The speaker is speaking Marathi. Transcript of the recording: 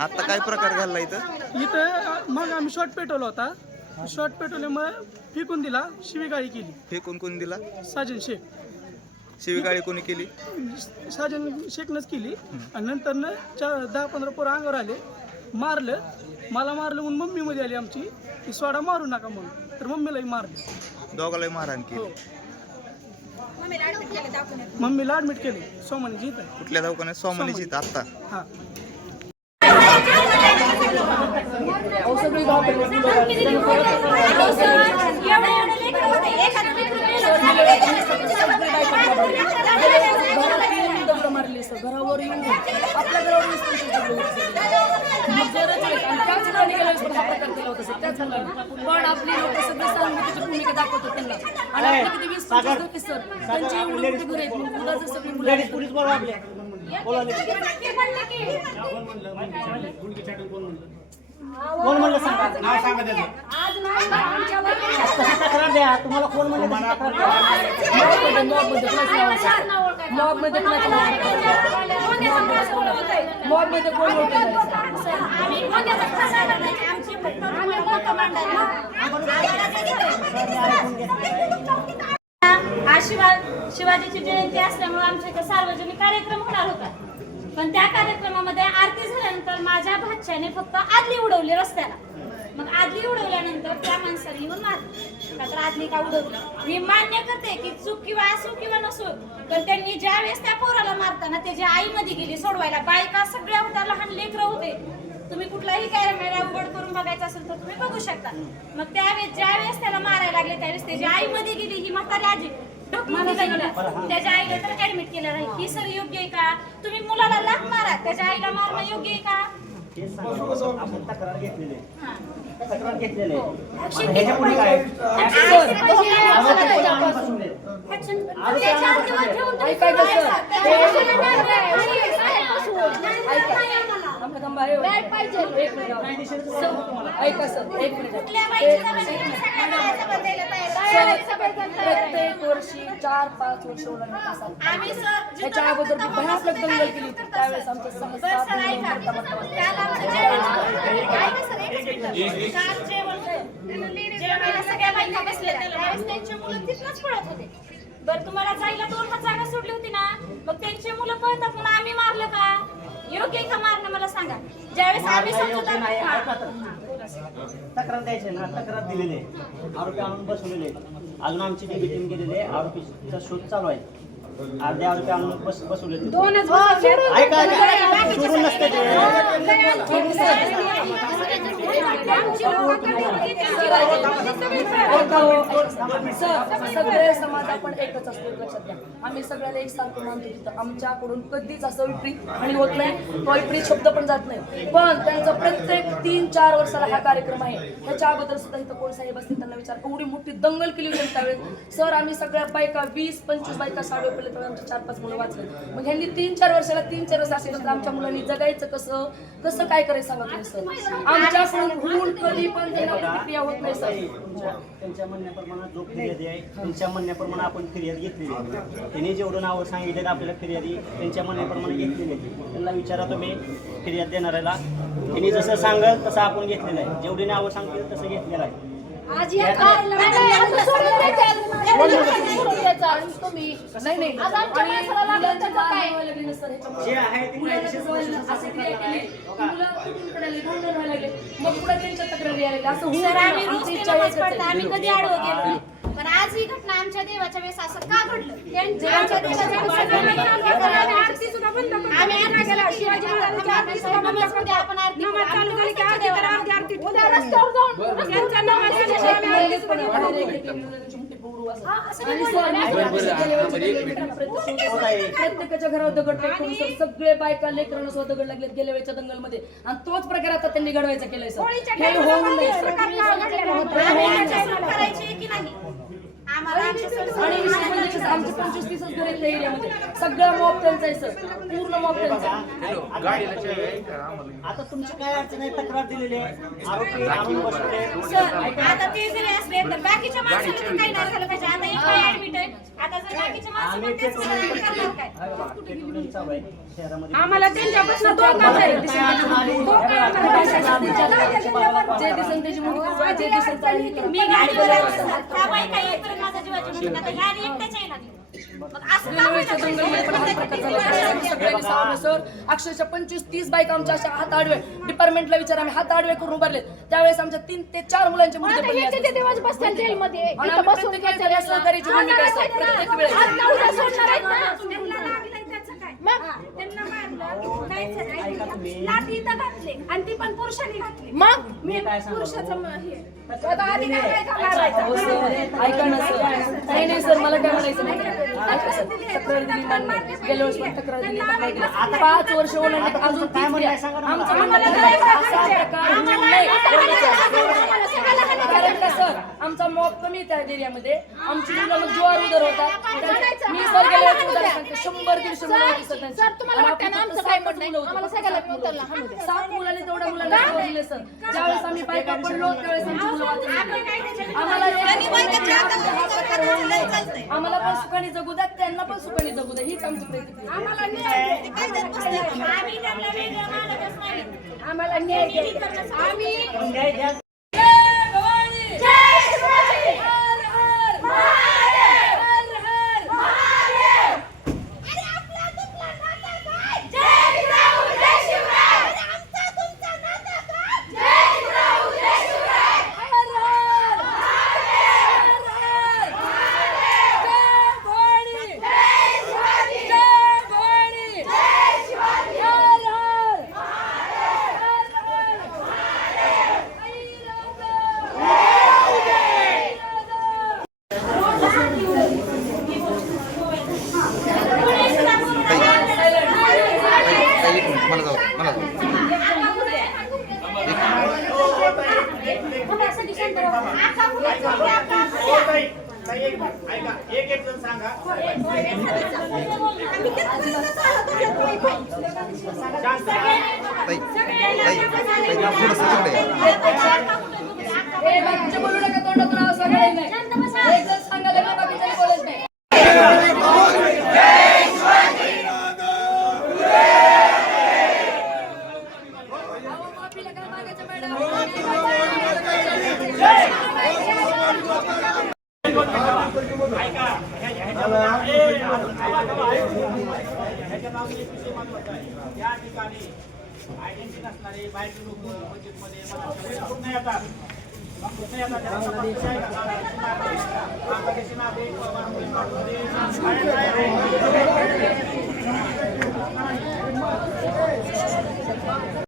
आता काय प्रकार घडला इथं? इथं मग आम्ही शॉर्ट पेटवला होता. शॉर्ट पेटवल्यामुळे फेकून दिला, शिवीगाळी केली. फेकून कोण दिला? साजन शेख. शिवीगाळी कोणी केली? साजन शेखनंच केली. आणि नंतर 10-15 पोरं अंगावर आले, मारलं. मला मारलं म्हणून मम्मी मध्ये आली आमची की सोडा मारू नका म्हणून, तर मम्मीलाही मारलं. दोघालाही मारहाण केली. मम्मीला ऍडमिट केले सोमानीची इथं. कुठल्या दवाखान्यात? सोमानीची इथं. आता हा मारली सर घरावर येऊन आपल्या घरावर पण आपली लोक सगळे सहानुभूतीची भूमिका दाखवतात त्यांना. आणि आपले किती 20-25 होते सर, त्यांची एवढी मोठी घर आहेत, मग उद्याचं सगळी मुलं कोण म्हणलं सांगा, नाव सांगा त्याचं. तक्रार द्या. तुम्हाला कोण म्हणलं मॉबमध्ये कोण शिवाजीची जयंती असल्यामुळे आमच्या इथे सार्वजनिक कार्यक्रम होणार होता. पण त्या कार्यक्रमामध्ये आरती झाल्यानंतर माझ्या भाच्याने फक्त आदली उडवली रस्त्याला. मग आदली उडवल्यानंतर त्या माणसाने येऊन मारली. का तर आदली का उडवली? मी मान्य करते की चूक किंवा असो किंवा नसो, तर त्यांनी ज्या वेळेस त्या पोराला मारताना त्याच्या आईमध्ये गेली सोडवायला. बायका सगळ्या होत्या, लहान लेकरं होते. तुम्ही कुठलाही कॅमेरा उघड करून बघायचा असेल तर तुम्ही बघू शकता. मग त्यावेळेस ज्या वेळेस त्याला मारायला लागले त्यावेळेस त्याच्या आईमध्ये गेली ही म्हातारी आजी. त्याच्या आईला तर ऍडमिट केलं नाही. ही सर योग्य आहे का? तुम्ही मुलाला लाथ मारा, त्याच्या आईला मारणं योग्य आहे का? आपण तक्रार घेतलेली आहे. तक्रार घेतलेली आहे. प्रत्येक वर्षी 4-5 वर्ष त्याच्या अगोदर भयानक दंगल केली होती. त्यावेळेस आमचं बरं, तुम्हाला जायला 2 हात जागा सोडली होती ना, मग त्यांची मुलं पळतात म्हणून आम्ही मारलं का? योग्य का मारणं मला सांगा. ज्यावेळेस आम्ही तक्रार द्यायची ना, तक्रार दिलेली आहे. आरोपी आणून बसवलेले. अजून आमची मीटिंग केलेली आहे. आरोपीचा शोध चालू आहे. अर्धे आरोपी आणून बसवले. सोडून नसते सगळे समाज आपण एकच असतो. लक्षात घ्या, आम्ही सगळ्याला एक सारखं मानतो. तिथं आमच्याकडून कधीच असं विपरीत आणि होत नाही, विपरीत शब्द पण जात नाही. पण त्यांचा प्रत्येक 3-4 वर्षाला हा कार्यक्रम आहे. त्याच्या अगोदर सुद्धा इथं कोण साहेब असते, त्यांना विचार एवढी मोठी दंगल केली होती त्यावेळेस. सर आम्ही सगळ्या बायका 20-25 बायका साडे पडले तर आमचे 4-5 मुलं वाचले. मग ह्यांनी 3-4 वर्षाला 3-4 वर्ष असेल तर आमच्या मुलांनी जगायचं कसं कसं काय करायचं सांगा तुम्ही सर. आमच्याकडून होऊन कधी पण त्यांना प्रतिक्रिया होत नाही सर. त्यांच्या म्हणण्याप्रमाणे जो फिर्यादी आहे त्यांच्या म्हणण्याप्रमाणे आपण फिर्याद घेतलेली आहे. त्यांनी जेवढं नावं सांगितलं आपल्याला फिर्यादी त्यांच्या म्हणण्याप्रमाणे घेतलेली आहे. त्यांना विचारा तुम्ही फिर्याद देणाऱ्याला. त्यांनी जसं सांगेल तसं आपण घेतलेलं आहे. जेवढी नावं सांगतील तसं घेतलेलं आहे. आज या मग पुढे त्यांच्या तक्रारी आलेल्या असं आम्ही कधी आडवं गेलो. पण आज ही घटना आमच्या देवाच्या वेळेस असं का घडलं? प्रत्येकाच्या घरावर दगड फेकून सगळे बायका लेकरांना सुद्धा दगड लागलेत गेल्या वेळच्या दंगलमध्ये. आणि तोच प्रकार आता त्यांनी घडवायचा केलाय सर. हे होऊ नये. आम्हाला आमच्या आणि विशेष म्हणजे कसं, आमचे 25-30 घर आहेत त्या एरियामध्ये. सगळा मॉब त्यांचा आहे सर, पूर्ण मॉब त्यांचा आहे. आता तुमची काय अडचण आहे? तक्रार दिलेली आहे, आरोपी आणून बसवले. सर, आता ते जरी असले तर बाकीच्या माणसाला तर काही नाही झालं पाहिजे. आता एक बाई ऍडमिट आहे, आता जर बाकीच्या माणसाला तेच झालं तर करणार काय? पेट्रोलिंग चालू आहे शहरामध्ये. आम्हाला त्यांच्यापासून दोन काम आहे. जे दिसेल त्याची मुलगी, जे दिसेल त्याची मी गाडीवर आहे, त्या बाई काही येईपर्यंत माझा जीवाची म्हणून आता ह्या एकट्याच आहे लागली. मग असं का रेल्वेच्या होईल? दंगलीमध्ये पण हा प्रकार झाला. त्यावेळेस सगळ्यांनी सांगितलं, सर अक्षरशः 25-30 बाईक आमच्या अशा हात आडवे, डिपार्टमेंटला विचार आम्ही हात आडवे करून उभारले. त्यावेळेस आमच्या 3 ते 4 मुलांचे मुद्दे पडले असते. आणि आम्ही प्रत्येक वेळेस सहकार्याची भूमिका असते प्रत्येक वेळेस. त्यांना लागलंय त्याचं काय? त्यांना मारलं, काहीच नाही. लाठी इथं घातली आणि ती पण पुरुषांनी घातली. मग मी काय सांगू? पुरुषाचं हे. आता अधिकार काय का मारायचा? हो सर, ऐका ना सर. नाही सर, मला काय म्हणायचं नाही. ऐका सर, तक्रार दिली मान्य. गेल्या वर्षी पण तक्रार दिली. 5 वर्ष ओलांडली, अजून तीच द्या. आमचं म्हणणं काय आहे? असा प्रकार होऊ नये. कारण का सर, आमचा मॉब कमी आहे त्या एरियामध्ये. आमची मुलं मग ज्वार उदर होतात. मी सर गेल्या वर्षी उदाहरण सांगते, 100-150 मुलं होती सर त्यांची. तुम्हाला वाटतं ना आमचं काय म्हणणं आहे? आम्हाला सगळ्याला उतरला हा मध्ये. 7 मुलांनी तेवढ्या मुलांना सोडले सर. ज्यावेळेस आम्ही बायका पडलो त्यावेळेस आमची मुलं वाचली. आम्हाला हा प्रकार होऊ नये. आम्हाला पण सुखाने जगू द्या, त्यांना पण सुखाने जगू द्या, हीच आमची प्रतिक्रिया. आम्हाला न्याय आम्ही त्यांना वेगळं मानतच नाही. आम्हाला न्याय आम्ही न्याय द्या. जय शिवाजी! हर हर महादेव! हर हर महादेव! अरे आपला तुमचा नाता काय? जय शिवराय! जय शिवराय! अरे आमचा तुमचा नाता काय? जय शिवराय! जय शिवराय! हर हर महादेव! हर हर महादेव! जय भवानी! जय शिवाजी! जय भवानी! जय शिवाजी! हर हर महादेव! हर हर मला जाऊ एक जण सांगा. थोडंसं ए, बाकीचे बोलू नका, तोंडातून आवाज सगळे नाही. एक जण सांगायला लागलं, बाकीच्याने बोलत नाही. अहो, माफीला काय मागायचं मॅडम? या ठिकाणी आयडेंटिटी नसणारे बाहेर लोक बजेटमध्ये कुठं येतात. मग कुठं येतात त्याला तपासणी आहे का? बांगलादेशी नागरिक